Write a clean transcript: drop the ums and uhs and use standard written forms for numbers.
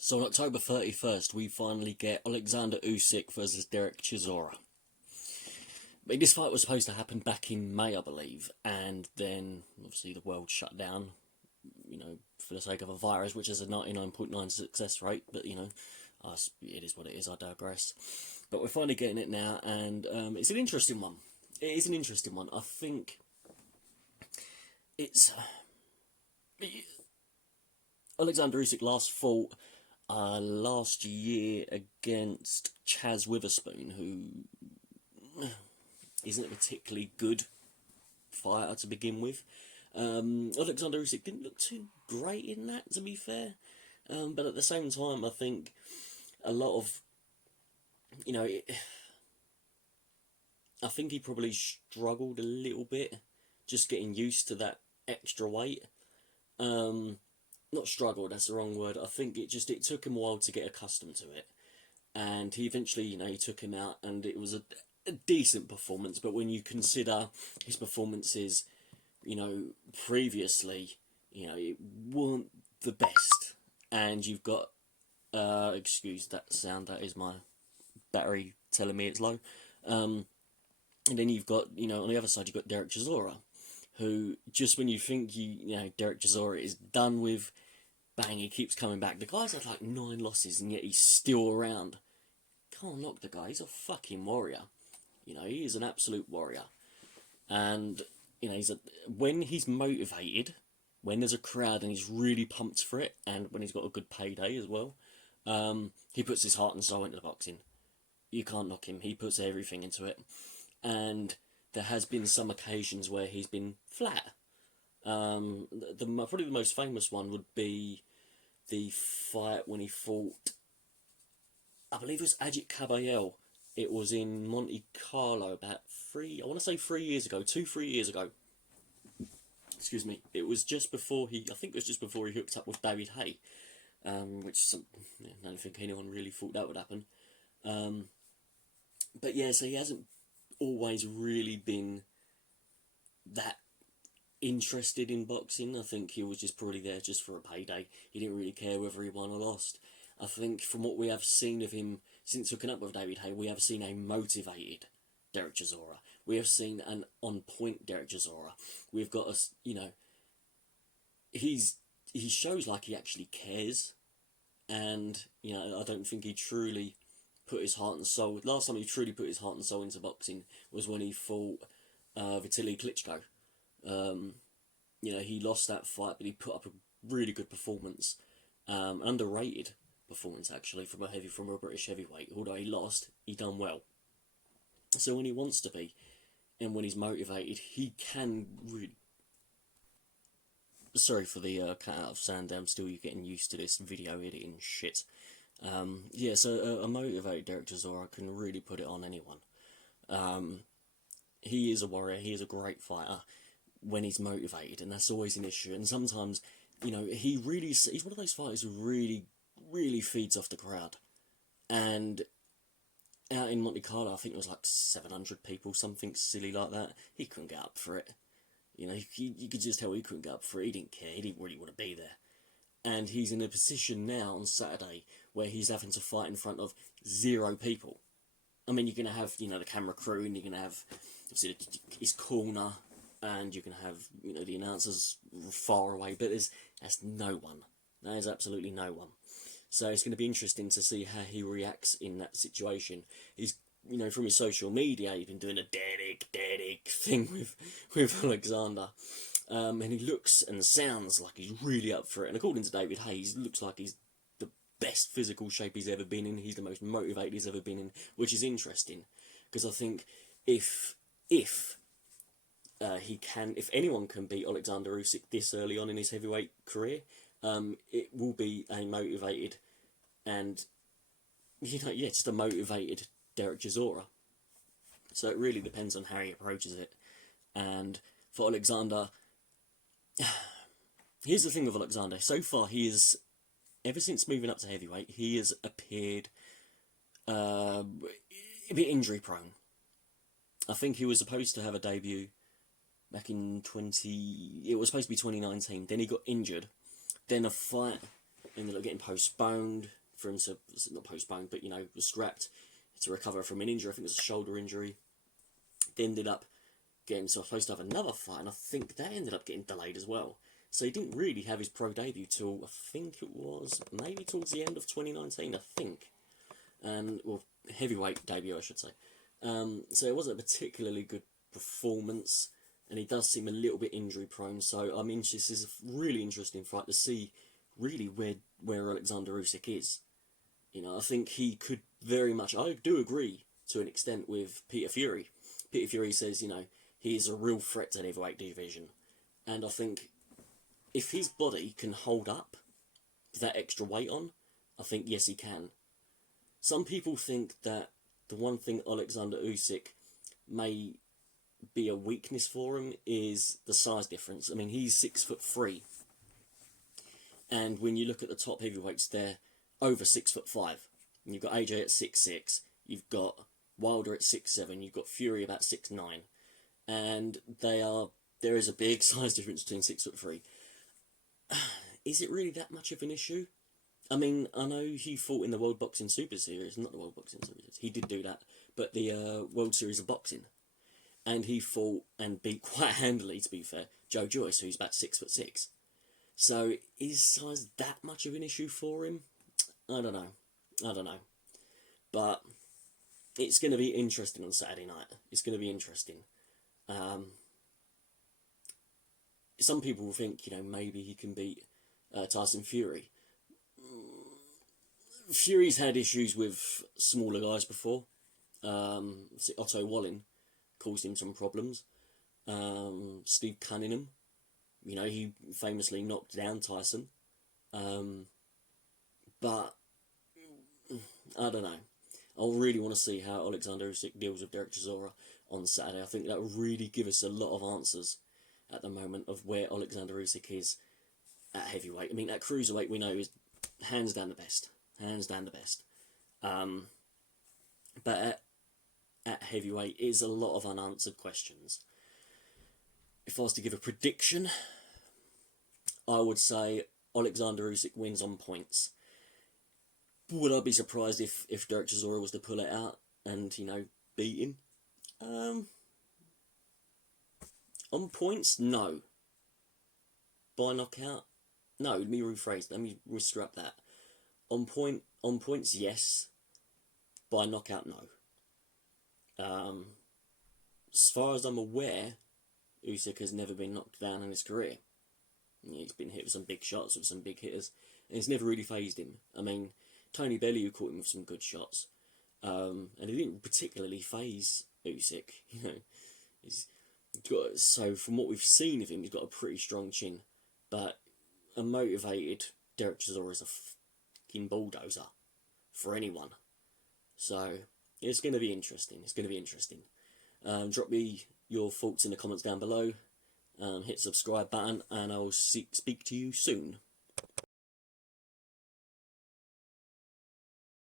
So on October 31st, we finally get Oleksandyr Usyk versus Dereck Chisora. But this fight was supposed to happen back in May, I believe, and then obviously the world shut down, for the sake of a virus, which is a 99.9 success rate, but it is what it is, I digress. But we're finally getting it now, and it's an interesting one. It is an interesting one. I think it's... Oleksandyr Usyk last fought last year against Chaz Witherspoon, who isn't a particularly good fighter to begin with. Oleksandyr Usyk didn't look too great in that, to be fair. But at the same time, I think a lot of, I think he probably struggled a little bit just getting used to that extra weight. Not struggled, that's the wrong word. I think it took him a while to get accustomed to it. And he eventually, he took him out, and it was a decent performance. But when you consider his performances, previously, it weren't the best. And you've got, excuse that sound, that is my battery telling me it's low. And then you've got, on the other side, you've got Dereck Chisora, who, just when you think Dereck Chisora is done with, bang, he keeps coming back. The guy's had like 9 losses, and yet he's still around. Can't knock the guy. He's a fucking warrior. He is an absolute warrior. And, when he's motivated, when there's a crowd and he's really pumped for it, and when he's got a good payday as well, he puts his heart and soul into the boxing. You can't knock him. He puts everything into it. And there has been some occasions where he's been flat. Probably the most famous one would be the fight when he fought, I believe it was Ajit Kabayel. It was in Monte Carlo about 3 years ago, 2-3 years ago. Excuse me. It was just before I think it was just before he hooked up with David Haye, which I don't think anyone really thought that would happen. But yeah, so he hasn't always really been that interested in boxing. I think he was just probably there just for a payday. He didn't really care whether he won or lost. I think from what we have seen of him since hooking up with David Haye, we have seen a motivated Dereck Chisora. We have seen an on-point Dereck Chisora. We've got he shows like he actually cares, and I don't think he truly put his heart and soul. Last time he truly put his heart and soul into boxing was when he fought Vitaly Klitschko. He lost that fight, but he put up a really good performance, underrated performance actually from a British heavyweight. Although he lost, he done well. So when he wants to be, and when he's motivated, he can really. Sorry for the cut out of sound. I'm still getting used to this video editing shit. So a motivated Dereck Chisora can really put it on anyone. He is a warrior. He is a great fighter when he's motivated, and that's always an issue. And sometimes, he's one of those fighters who really, really feeds off the crowd. And out in Monte Carlo, I think it was like 700 people, something silly like that. He couldn't get up for it. You could just tell he couldn't get up for it. He didn't care. He didn't really want to be there. And he's in a position now on Saturday where he's having to fight in front of 0 people. I mean, you're going to have, the camera crew, and you're going to have, obviously, his corner, and you can have, the announcers far away, but that's no one. That is absolutely no one. So it's going to be interesting to see how he reacts in that situation. He's, from his social media, he's been doing a Dereck thing with Oleksandr. And he looks and sounds like he's really up for it. And according to David Haye, he looks like he's the best physical shape he's ever been in. He's the most motivated he's ever been in, which is interesting. Because I think if anyone can beat Oleksandyr Usyk this early on in his heavyweight career, it will be a motivated and, just a motivated Dereck Chisora. So it really depends on how he approaches it. And for Oleksandr, here's the thing with Oleksandr. So far, he is, ever since moving up to heavyweight, he has appeared a bit injury prone. I think he was supposed to have a debut back in it was supposed to be 2019. Then he got injured. Then a fight ended up getting postponed for him to, not postponed, but, you know, was scrapped to recover from an injury. I think it was a shoulder injury. They ended up getting supposed to have another fight, and I think that ended up getting delayed as well. So he didn't really have his pro debut till, I think it was maybe towards the end of 2019, I think. Well, heavyweight debut, I should say. So it wasn't a particularly good performance, and he does seem a little bit injury prone. So I mean, this is a really interesting fight to see, really where Alexander Usyk is. You know, I think he could very much. I do agree to an extent with Peter Fury. Peter Fury says, you know, he is a real threat to the heavyweight division, and I think if his body can hold up that extra weight on, I think yes he can. Some people think that the one thing Alexander Usyk may be a weakness for him is the size difference. I mean, he's 6'3", and when you look at the top heavyweights, they're over 6'5". And you've got AJ at 6'6", you've got Wilder at 6'7", you've got Fury about 6'9", and there is a big size difference between 6'3". Is it really that much of an issue? I mean, I know he fought in the World Boxing Super Series, not the World Boxing Series, he did do that, but the World Series of Boxing. And he fought and beat quite handily, to be fair, Joe Joyce, who's about 6'6". So, is size that much of an issue for him? I don't know. But it's going to be interesting on Saturday night. It's going to be interesting. Some people will think, you know, maybe he can beat Tyson Fury. Fury's had issues with smaller guys before. Otto Wallin caused him some problems. Steve Cunningham, you know, he famously knocked down Tyson. But I don't know. I really want to see how Alexander Usyk deals with Dereck Chisora on Saturday. I think that will really give us a lot of answers at the moment of where Alexander Usyk is at heavyweight. I mean, at cruiserweight, we know is hands down the best. But at heavyweight is a lot of unanswered questions. If I was to give a prediction, I would say Alexander Usyk wins on points. Would I be surprised if Dereck Chisora was to pull it out and, you know, beat him? On points, no. By knockout, no. Let me rephrase. Let me scrap that. On points, yes. By knockout, no. As far as I'm aware, Usyk has never been knocked down in his career. He's been hit with some big shots, with some big hitters, and it's never really fazed him. I mean, Tony Bellew caught him with some good shots, and it didn't particularly faze Usyk. You know, so from what we've seen of him, he's got a pretty strong chin, but a motivated Dereck Chisora is a fucking bulldozer for anyone. So it's going to be interesting. Drop me your thoughts in the comments down below. Hit the subscribe button, and I'll speak to you soon.